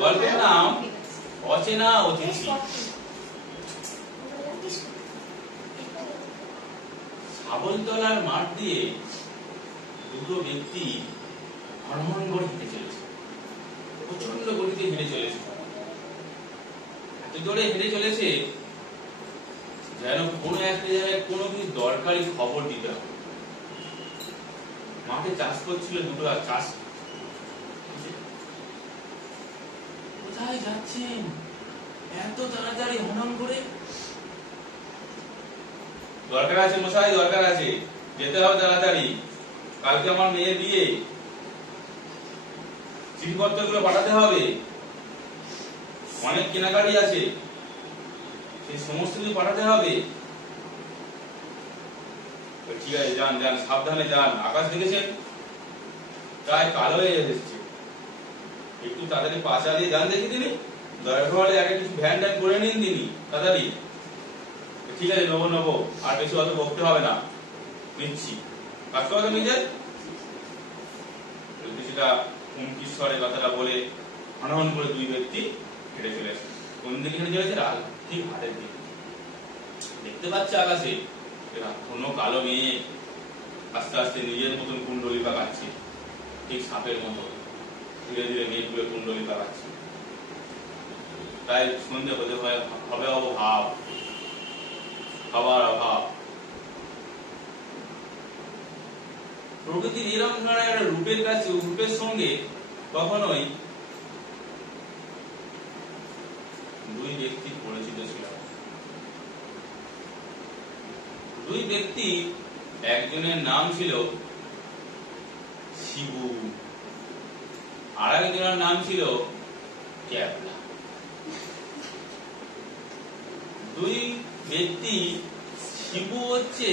গল্পের নাম অচেনা অতিথি। শাবলতলার মাঠ দিয়ে দুটো ব্যক্তি হনহন করে হেঁটে চলেছে, প্রচন্ড গতিতে হেঁটে চলেছে। এত জোরে হেঁটে চলেছে যেন কোনো একটা জায়গায় কোনো কিছু দরকারি খবর দিতে হবে। মাঠে চাষ করছিল দুটো, আর চাষ কোথায় যাচ্ছেন এত তাড়াতাড়ি হনহন করে? দরকার আছে মশাই, দরকার আছে, যেতে হবে তাড়াতাড়ি, কালকে আমার মেয়ের বিয়ে, চিঠিপত্র গুলো পাঠাতে হবে, অনেক কেনাকাটি আছে, সেই সমস্ত কিছু পাঠাতে হবে। ঠিক আছে, যান যান, সাবধানে যান। আকাশ দেখেছেন প্রায় কালো হয়ে এসেছে, একটু তাড়াতাড়ি পা চালিয়ে যান। দেখি তিনি দরকার হলে একটা কিছু ভ্যান ট্যান করে নিন তিনি তাড়াতাড়ি। ঠিক আছে, নেবো নেবো, আর বেশি অত বকতে হবে না, নিচ্ছি, কাজ করো নিজের। কিছুটা হুমকির স্বরে কথাটা বলে হনহন করে দুই ব্যক্তি হেঁটে চলেছে। কোন দিকে হেঁটে চলেছে? ঠিক হাটের দিকে। দেখতে পাচ্ছে আকাশে কোনো কালো মেয়ে আস্তে আস্তে নিজের মতন কুণ্ডলী পাকাচ্ছে, ঠিক সাপের মতো ধীরে ধীরে মেঘগুলো কুণ্ডলী পাকাচ্ছে। তাই সন্ধ্যে হতে হবে অভাব, খাবার অভাব। প্রকৃতির এরকম ধরনের একটা রূপের কাছে, রূপের সঙ্গে কখনোই দুই ব্যক্তি পরিচিত ছিল। দুই ব্যক্তি, একজনের নাম ছিল শিবু, আর একজনের নাম ছিল ক্যাবলা। দুই ব্যক্তি, শিবু হচ্ছে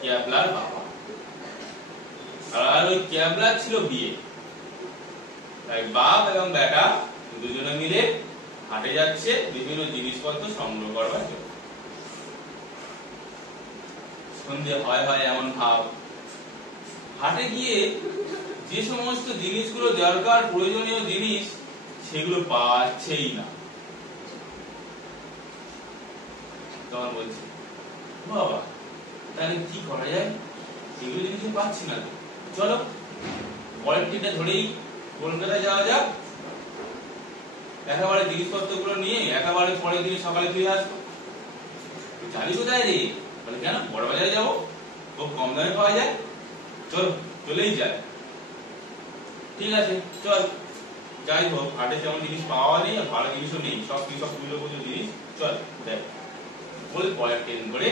ক্যাবলার বাবা, আর ওই ক্যাবলা ছিল বিয়ে। তাই বাপ এবং বেটা দুজনে মিলে হাটে যাচ্ছে বিভিন্ন জিনিসপত্র সংগ্রহ করবার জন্য। সন্ধ্যে হয় হয় এমন ভাব। হাটে গিয়ে যে সমস্ত জিনিসগুলো দরকার, প্রয়োজনীয় জিনিস, সেগুলো পাচ্ছেই না। তখন বলছে, বাবা তাহলে কি করা যায়, এগুলো জিনিস পাচ্ছি না, চলো পরের ট্রেনটা ধরেই কলকাতা যাওয়া যাক, একেবারে জিনিসপত্র গুলো নিয়ে একেবারে পরের দিন সকালে ফিরে আসবো। জানি কোথায় রে? বলে কেন, বড় বাজারে যাবো, খুব কম দামে পাওয়া যায়, চল, চলেই যায়। ঠিক আছে চল। যাই হোক, হাটে তেমন জিনিস পাওয়া নেই, আর ভালো জিনিসও নেই, সব কৃষক মূল্যবোধ জিনিস। চল দেখ, বলে পরের ট্রেন করে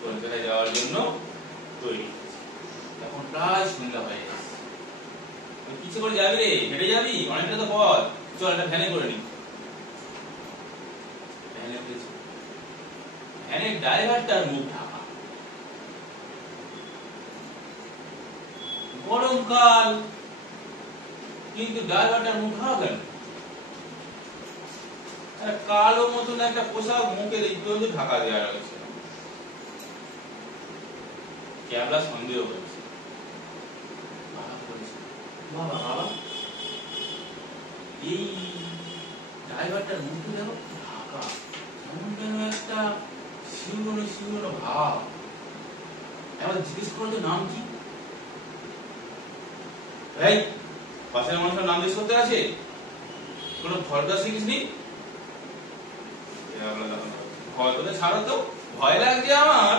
কলকাতায় যাওয়ার জন্য তৈরি। এখন প্রায় সন্ধ্যা হয়ে গেছে। কিছু করে যাবি রে? হেঁটে যাবি? অনেকটা তো পথ, চল একটা ভ্যানে করে নি। ভ্যানে উঠেছে। ভ্যানের ড্রাইভারটার মুখ ঢাকা। গরমকাল, কিন্তু ড্রাইভারটার মুখ ঢাকা কেন? কালো মতন একটা পোশাক, মুখে দেখতে হচ্ছে ঢাকা দেওয়া রয়েছে। ক্যাবলা সন্দেহ হয়েছে। বাবা বাবা, এই ড্রাইভারটার মুখে দেখো ঢাকা, এমন যেন একটা শিউরো শিউরো ভাব। এবার জিজ্ঞেস করলো নাম কি? এই পাশের মানুষের নাম জিজ্ঞেস করতে আছে? কোন ফর্দা শিখিস নি? ভয় করতে ছাড়ো তো, ভয় লাগছে আমার।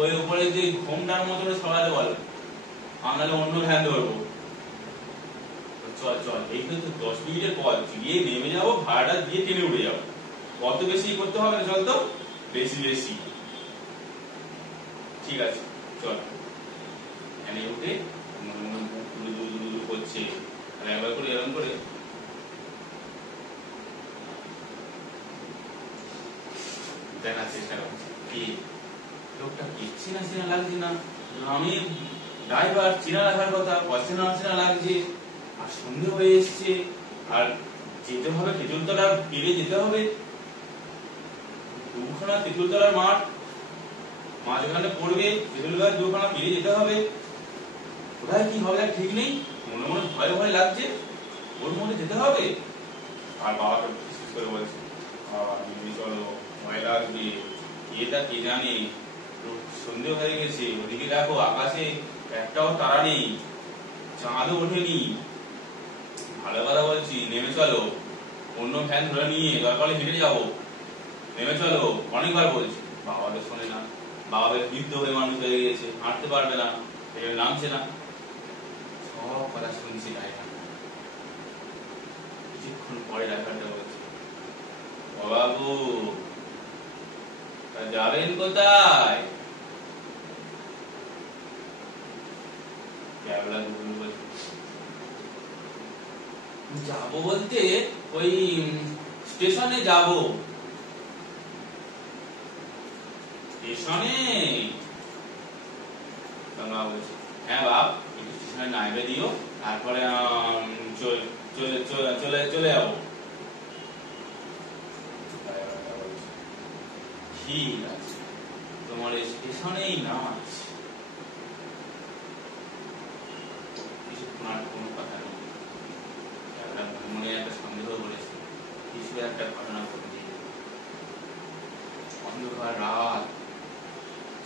ওই উপরে যে ঘোমটার মতো সরাতে বলে, আমরা অন্য ভ্যান ধরবো। চল চল, এই তো 10 মিনিটের পথ, গিয়ে নেমে যাবো, ভাড়াটা দিয়ে ট্রেনে উঠে যাবো, কত বেশি করতে হবে না, চল তো, বেশি বেশি। ঠিক আছে চল। এনে উঠে করছে, একবার করে এরকম করে দেখার চেষ্টা করছে। কি লোকটা কি চেনা চেনা লাগছে না? আমি ড্রাইভার, চেনা রাখার কথা, অচেনা অচেনা লাগছে, আর সন্দেহ হয়ে এসছে, আর যেতে হবে তেঁতুলতলা, পেরিয়ে যেতে হবে দুখানা তেঁতুলতলার মাঠ, মাঝখানে পড়বে তেঁতুল গাছ, দুখানা পেরিয়ে যেতে হবে। কোথায় কি হবে ঠিক নেই, মনে মনে ভয় ভয় লাগছে, ওর মনে যেতে হবে। আর বাবাকে বিশেষ করে বলছে, বাবা নিয়ে চলো, ভয় লাগবে, এটা কে জানে, সন্ধে হয়ে গেছে, ওদিকে দেখো আকাশে একটাও তারা নেই, চাঁদও ওঠেনি, ভালো কথা বলছি, নেমে চলো, অন্য ফ্যান ধরে নিয়ে দরকার হলে হেঁটে যাবো, নেমে চলো, অনেকবার বলছি। বাবা তো শোনে না, বাবা বৃদ্ধ হয়ে মানুষ হয়ে গেছে, হাঁটতে পারবে না, নামছে না, সব কথা শুনছি ড্রাইভার। কিছুক্ষণ পরে ড্রাইভারটা বলছে, ও বাবু যাবেন কোথায়? যাবো বলতে ওই স্টেশনে যাব। স্টেশনে? বলছে, হ্যাঁ বাপ, একটু স্টেশনে নাইবে দিও, তারপরে চলে যাবো। ঠিক আছে, তোমার স্টেশনেই নাচ। কিছুক্ষণ আর কোনো কথা নেই, মনে একটা সন্দেহ করেছে, কিছু একটা ঘটনা ঘটে। অন্ধকার রাত,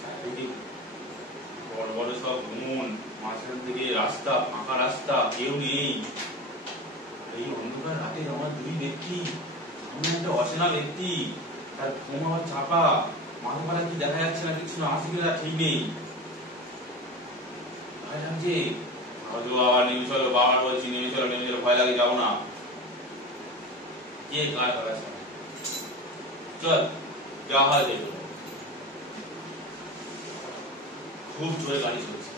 চারিদিকে বড় বড় সব মন, মাঝখান থেকে রাস্তা, ফাঁকা রাস্তা, কেউ নেই। এই অন্ধকার রাতে আমার দুই ব্যক্তি, সামনে একটা অচেনা ব্যক্তি, তার ঘুম আমার চাপা, মাথা পাড়া কি দেখা যাচ্ছে না, কিছু না, আসে কিনা ঠিক নেই। ভয় লাগছে, আবার নেমে চলো, বাবার বলছি নেমে চলো, নেমে চলো, ভয় লাগে, যাবো না। কে কার কথা শোনে? চল যা হয় দেখো। খুব জোরে গাড়ি চলছে,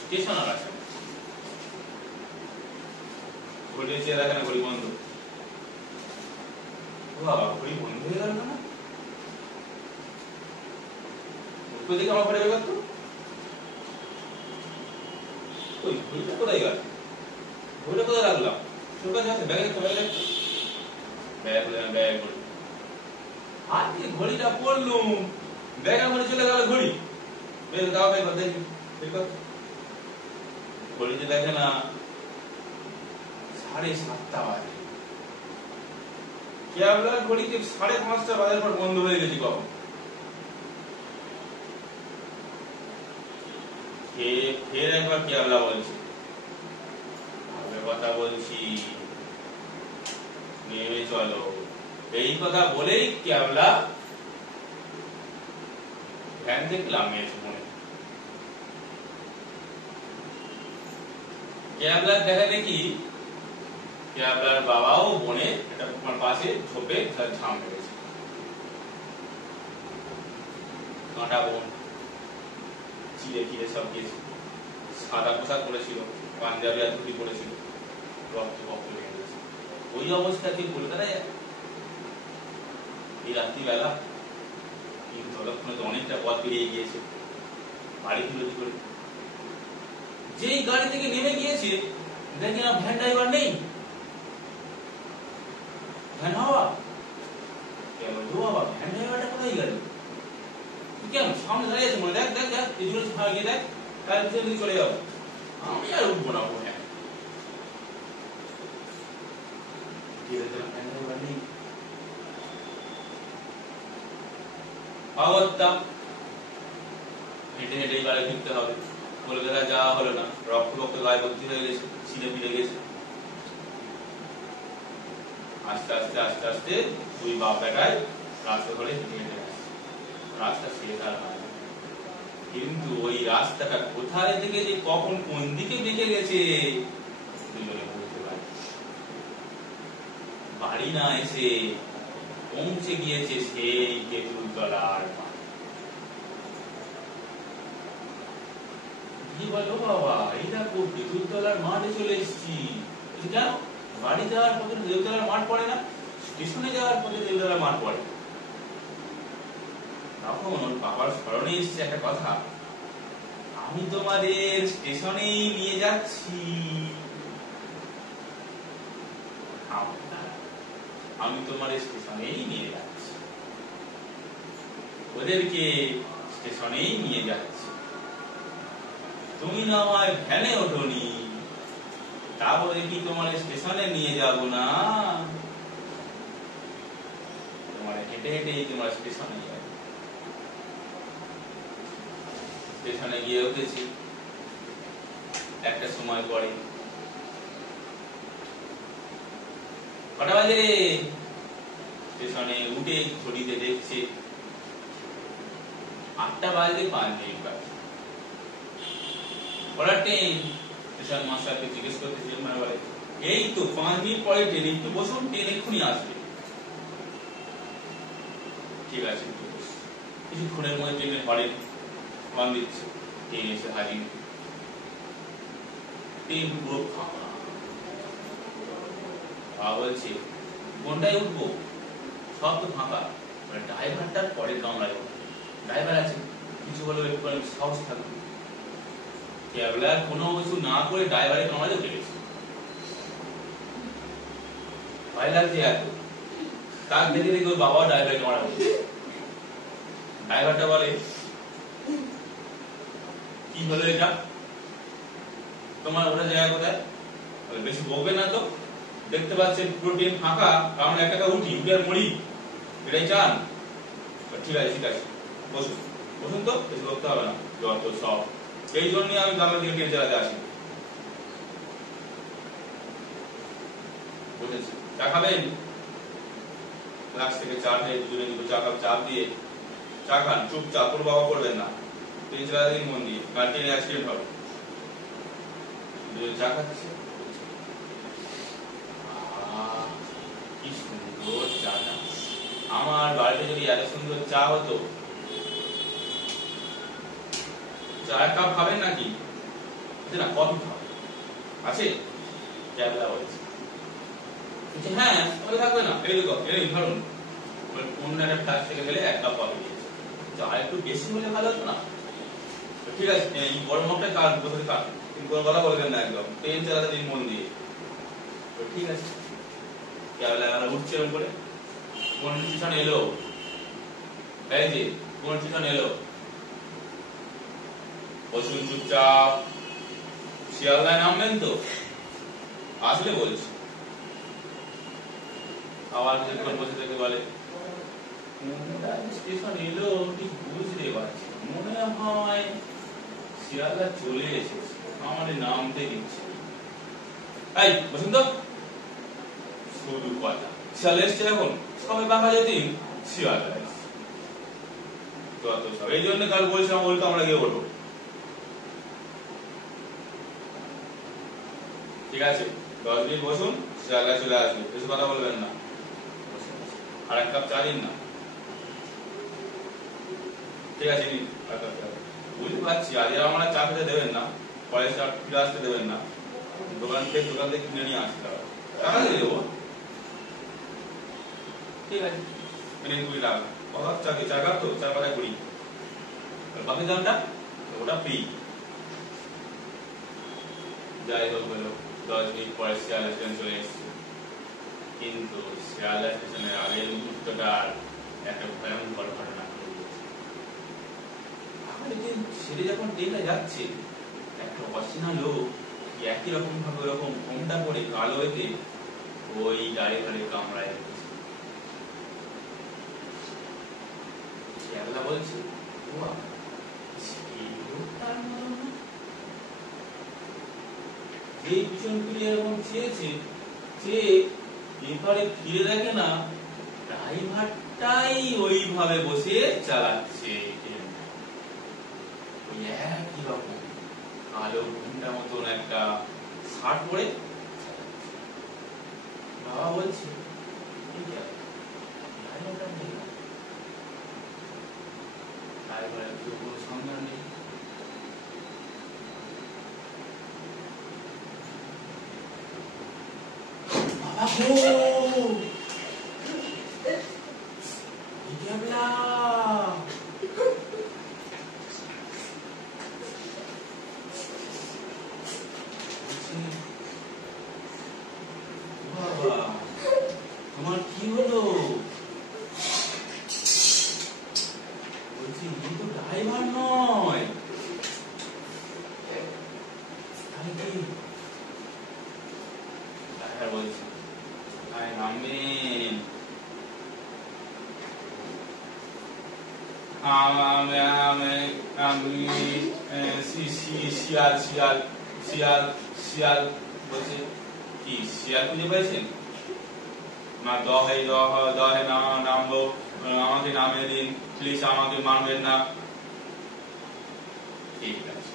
স্টেশন আর আছে, ঘড়ি চেয়ে দেখে না, ঘড়ি বন্ধ। বাবা, ঘড়ি বন্ধ হয়ে গেল না? দেখে আমার ঘরে বেরো তো, ওই ঘড়িটা কোথায় গেল? ঘড়িটা কোথায় রাখলাম? তোর কাছে আছে? ব্যাগে ব্যাগ ঘড়ি, আর কি ঘড়িটা পড়লুম, ব্যাগে ঘড়ি চলে গেল। ঘড়ি বের দাও, বের কর, দেখি, বের কর। ঘড়িতে দেখে না 7:30 বাজে। কেবলার ঘড়িতে 5:30 বাজার পর বন্ধ হয়ে গেছি কখন? ফের একবার কেবলা বলছি, ভালো কথা বলছি, নেমে চলো। এই কথা বলেই কেবলা ভ্যান থেকে নামিয়েছে। মনে কেবলার দেখা দেখি কেবলার বাবাও বনে একটা পাশে ঝোপে ঝাম মেরেছে, কাঁটা বন, চিড়ে ফিরে সব গিয়েছে, সাদা পোশাক পরেছিল, পাঞ্জাবি আর ধুতি পরেছিল, রক্ত রক্ত লেগে গেছে। ওই অবস্থাতে কলকাতায় এই রাত্রিবেলা, কিন্তু ততক্ষণে তো অনেকটা পথ পেরিয়ে গিয়েছে, বাড়ি ফিরে করে যেই গাড়ি থেকে নেমে গিয়েছে, দেখি না ভ্যান ড্রাইভার নেই। ভ্যান হাওয়া, বাবা ভ্যান ড্রাইভারটা কোথায় গেল? কেন সামনে দাঁড়িয়ে আছে, মনে দেখ দেখ দেখ, এই জন্য গিয়ে দেখ, তার ভিতরে চলে যাবো। আমি আর উঠবো না, উঠবো না। হেঁটে হেঁটে বাড়ি ফিরতে হবে। কলকাতা যাওয়া হলো না, রক্ত রক্ত গায়ে ভর্তি হয়ে গেছে, ছিঁড়ে ফিরে গেছে। আস্তে আস্তে আস্তে আস্তে দুই বাপ বেটায় রাস্তা ধরে হেঁটে হেঁটে আসছে। রাস্তা শেষ আর হয় না, কিন্তু ওই রাস্তাটা কোথায় থেকে যে কখন কোন দিকে বেঁকে গেছে দুজনে বুঝতে পারে। বাড়ি না এসে পৌঁছে গিয়েছে সেই তেঁতুলতলার মাঠে। কি বলো বাবা, এই দেখো তেঁতুলতলার মাঠে চলে এসেছি। কেন বাড়ি যাওয়ার পথে তেঁতুলতলার মাঠ পড়ে না, স্টেশনে যাওয়ার পথে তেঁতুলতলার মাঠ পড়ে? তখন ওর বাবার স্মরণে এসেছে একটা কথা, আমি তোমাদের স্টেশনেই নিয়ে যাচ্ছি। আমি তোমার স্টেশনেই নিয়ে যাচ্ছি, ওদেরকে স্টেশনেই নিয়ে যাচ্ছি। তুমি না আমায় ভ্যানে ওঠোনি, তা বলে কি তোমার স্টেশনে নিয়ে যাব না, তোমার হেঁটে হেঁটেই তোমার স্টেশনে যাবে। স্টেশনে গিয়ে উঠেছি একটা সময় পরে, কটা বাজে রে? স্টেশনে উঠে ঘড়িতে দেখছে 8টা বাজে 5 মিনিট বাকি। পড়ার ট্রেন। স্টেশন মাস্টারকে জিজ্ঞেস করতেছি, মানে বলে এই তো 5 মিনিট পরে ট্রেন, একটু বসুন, ট্রেন এক্ষুনি আসবে। ঠিক আছে, কিছুক্ষণের মধ্যে ট্রেনের হরেন হর্ন দিচ্ছে, ট্রেন এসে হাজির। ট্রেন পুরো ফাঁকা। বলছে কোনটায় উঠবো? সব তো ফাঁকা। ড্রাইভারটার পরের কামরায় উঠবো। ড্রাইভার আছে, কিছু হলেও একটু সাহস থাকবে। ট্রাভেলার কোনো কিছু না করে ড্রাইভারের কামরায় উঠে গেছে। ভয় লাগছে এত। তার দেখে দেখে ওর বাবা ড্রাইভারের কামরায় উঠে। ড্রাইভারটা বলে কি হলো এটা, তোমার ওটা জায়গা কোথায়? বেশি বকবে না তো, দেখতে পাচ্ছেন পুরো ট্রেন ফাঁকা, কারণ একটা উঠি উঠে আর মরি, এটাই চান? ঠিক আছে ঠিক আছে, বসুন বসুন, তো বেশি বকতে হবে না, যত সব। এই জন্যই আমি গ্রামের দিকে ট্রেন চালাতে আসি। বুঝেছি। চা খাবেন? গ্লাস থেকে চা খেয়ে দুজনে দুটো চা কাপ চাপ দিয়ে চা খান, চুপচাপ, কোনো বাবা করবেন না, ট্রেন চালাতে দিন মন দিয়ে, কারণ ট্রেনে অ্যাক্সিডেন্ট হবে। দুজন চা খাচ্ছে, কি সুন্দর চাটা। আমার বাড়িতে যদি এত সুন্দর চা হতো। চায়ের কাপ খাবেন নাকি? না, কফি খাবেন আছে? ক্যাবলা বলেছে। হ্যাঁ, কফি থাকবে না, এই দেখো, এই ধরুন অন্য একটা ফ্লাস্ক থেকে গেলে 1 কাপ কফি দিয়েছে। চা একটু বেশি হলে ভালো হতো না? ঠিক আছে, এই বড় মুখটা কার বসে খান, কিন্তু কোনো কথা বলবেন না, একদম ট্রেন চালাতে দিন মন দিয়ে। ঠিক আছে, ক্যাবলা উঠছে এরকম করে। কোন স্টেশন এলো? এই যে কোন স্টেশন এলো? বসুন চুপচাপ, শিয়ালদায় নামবেন তো? আসলে বলছি। আবার কিছুক্ষণ বসে থেকে বলে স্টেশন এলো, ঠিক বুঝতে পারছি, মনে হয় শিয়ালদা চলে এসেছে, আমার নামতে দিচ্ছে। এই বসুন তো, শুধু কথা, শিয়ালদা এসছে এখন, সবাই বাঁকা যেদিন শিয়ালদা এসছে, যত সব। এই জন্য কাল বলছিলাম ওই কামরা গিয়ে ওঠো। ঠিক আছে, 10 মিনিট বসুন, শিয়ালদা চলে আসবে, বেশি কথা বলবেন না। আর 1 কাপ চা দিন না। ঠিক আছে, নিন 1 কাপ চা। বুঝতে পারছি আজ আমরা চা খেতে দেবেন না, পরে চা ফিরে আসতে দেবেন না, দোকান থেকে কিনে নিয়ে আসতে হবে, টাকা দিয়ে দেবো। ঠিক আছে, নিন 20 টাকা। কত চা? চা কাপ তো, চা পাতা 20। বাকি দামটা ওটা ফ্রি। যাই হোক হলো, 10 মিনিট পরে শিয়ালদা স্টেশন চলে এসছে। কিন্তু শিয়ালদা স্টেশনের আগের মুহূর্তটার একটা ভয়ঙ্কর ঘটনা ঘটে গেছে। সেটা যখন ট্রেনটা যাচ্ছে, একটা অচেনা লোক একই রকম ভাবে ওরকম ঘোমটা পরে কালো এতে ওই ড্রাইভারের কামরায় রেখেছে। শিয়ালদা বলছে, যে পিছন ফিরে এরকম চেয়েছে, চেয়ে এবারে ফিরে দেখে না ড্রাইভারটাই ওইভাবে বসে চালাচ্ছে। ওই একই রকম কালো ঘুমটা মতন একটা শার্ট পরে। বাবা বলছে ড্রাইভারের কোনো সন্ধান নেই। তোমার কি হলো? বলছি এই তো ড্রাইভার নয়। শিয়াল শিয়াল শিয়াল শিয়াল বলছে কি শিয়াল খুঁজে পেয়েছেন না দহে নামবো আমাকে নামে দিন প্লিজ আমাকে মানবেন না ঠিক আছে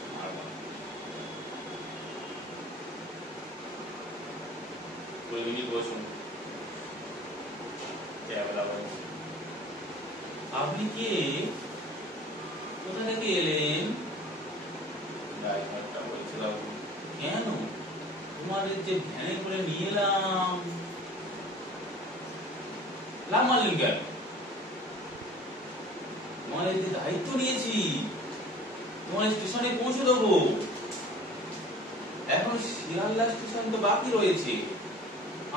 বসুন আপনি কে কোথা থেকে এলেন ড্রাইভারটা বলছে বাবু কেন তোমাদের যে ভ্যানে করে নিয়ে এলাম লাভ মারলেন কেন তোমাদের যে দায়িত্ব নিয়েছি তোমার স্টেশনে পৌঁছে দেবো এখন শিয়ালদা স্টেশন তো বাকি রয়েছে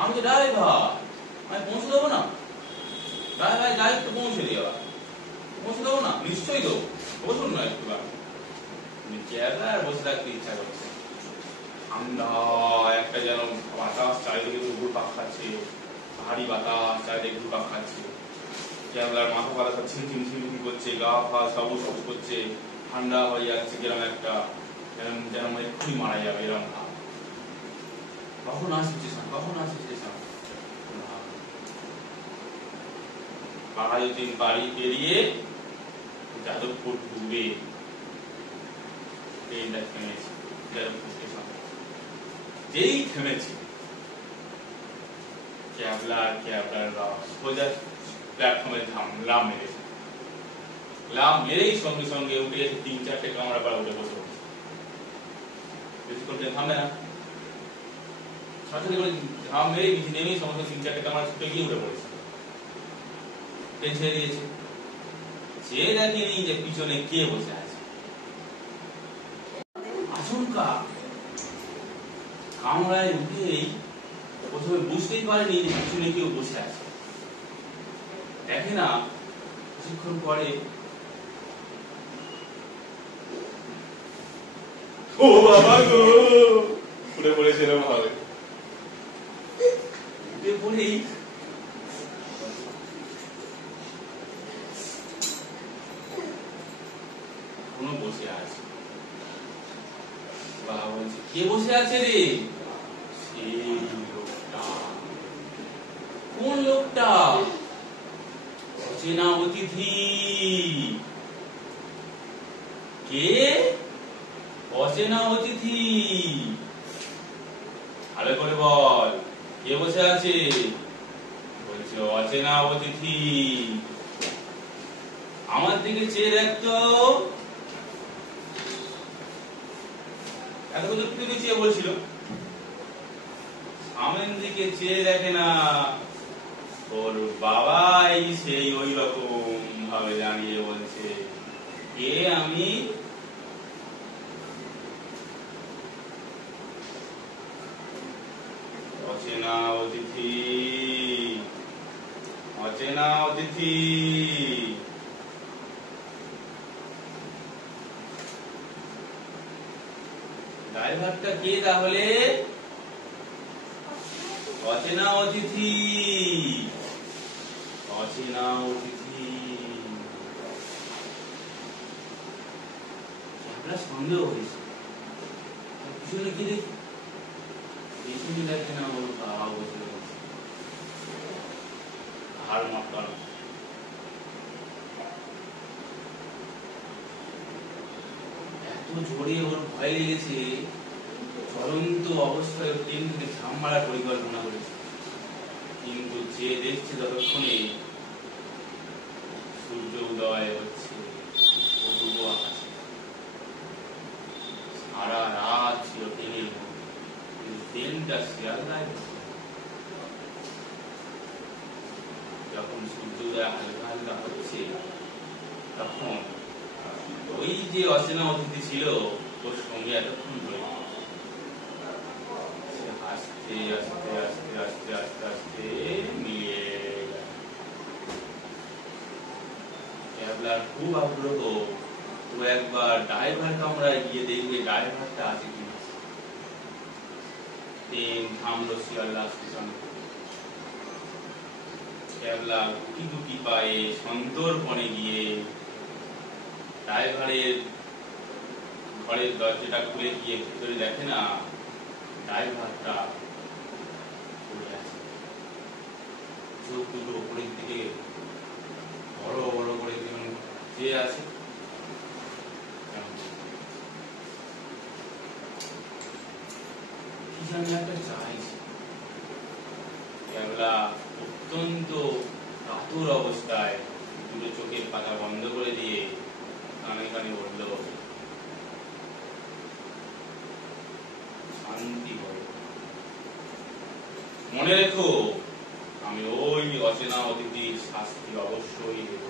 আমি তো ড্রাইভার আমি পৌঁছে দেবো না ড্রাইভার দায়িত্ব পৌঁছে দেওয়া পৌঁছে দেবো না নিশ্চয়ই দেবো বসুন না একটু চেয়ারটা বসে থাকতে ইচ্ছা করছে ঠান্ডা একটা যেন বাতাস চারিদিকে ঘুরপাক খাচ্ছে ভারী বাতাস চারিদিকে ঘুরপাক খাচ্ছে চেয়ারলার মাথা পাতা ঝিমঝিম ঝিমঝিম করছে গা ফা সবুজ সবুজ করছে ঠান্ডা হয়ে যাচ্ছে কিরম একটা যেন এক্ষুনি মারা যাবে এরকম ভাব কখন আসছে বাঘাযতীন বাড়ি পেরিয়ে যাদবপুর ডুবে ট্রেনটা থেমেছে যাদবপুর স্টেশন যেই থেমেছে ক্যাবলার সোজা প্ল্যাটফর্মে লাভ মেরেছে লাভ মেরেই সঙ্গে সঙ্গে উঠে গেছে 3-4টে কামরা পাড়া উঠে বসে পড়ছে বেশিক্ষণ ট্রেন থামবে না সাথে করে ধাম মেরে নিচে নেমেই সমস্ত 3-4টে কামরা ছুটে গিয়ে উঠে পড়েছে ট্রেন ছেড়ে দিয়েছে সে দেখেনি যে পিছনে কে বসে আছে আচমকা কামরায় উঠেই প্রথমে বুঝতেই পারেনি যে পিছনে কেউ বসে আছে দেখে না কিছুক্ষণ পরে ও বাবা গো উঠে পড়েছে এরকম হবে উঠে পড়েই বসে আছে বাবা বলছে কে বসে আছে রে সেই লোকটা কোন লোকটা অচেনা অতিথি কে অচেনা অতিথি ভালো করে বল কে বসে আছে বলছে অচেনা অতিথি আমার দিকে চেয়ে দেখতো এত কিছু পৃথিবী চেয়ে বলছিল সামনের দিকে চেয়ে দেখে না ওর বাবাই সেই ওই রকম ভাবে জানিয়ে বলছে কে আমি অচেনা অতিথি অচেনা অতিথি ড্রাইভারটা কে তাহলে অচেনা অতিথি অচেনা অতিথি আমরা সন্দেহ হয়েছে পিছনে কি দেখি পিছনে দেখে না ওর বাবা বসে রয়েছে হাড় মাপানো জোরে ওর ভয় লেগেছে জ্বলন্ত অবস্থায় ট্রেন থেকে ঝাঁপ মারার পরিকল্পনা করেছে কিন্তু যে দেখছে ততক্ষণে সূর্য উদয় হচ্ছে অপূর্ব আকাশে সারা রাত ছিল ট্রেনের ট্রেনটা শিয়ালদায় যখন সূর্য উদয় হালকা হালকা হচ্ছে তখন ওই যে অচেনা অতিথি ছিল ওর সঙ্গে এতক্ষণ ধরে আস্তে আস্তে আস্তে আস্তে আস্তে আস্তে মিলিয়ে ক্যাবলার খুব আগ্রহ ও একবার ড্রাইভার কামরায় গিয়ে দেখবে ড্রাইভারটা আছে কিনা ট্রেন থামলো শিয়ালদা স্টেশনে ক্যাবলা গুটি গুটি পায়ে সন্তর্পণে গিয়ে ড্রাইভারের ঘরের দরজাটা খুলে গিয়ে ভেতরে দেখে না ড্রাইভারটা পড়ে আছে, চোখ দুটো উপরের দিকে বড় বড় করে চেয়ে আছে। কি জানি একটা চাইছে। ক্যাবলা অত্যন্ত কাতর অবস্থায় দুটো চোখের পাতা বন্ধ করে দিয়ে কানে কানে বলল, শান্তি করো, মনে রেখো আমি ওই অচেনা অতিথির শাস্তি অবশ্যই দেব।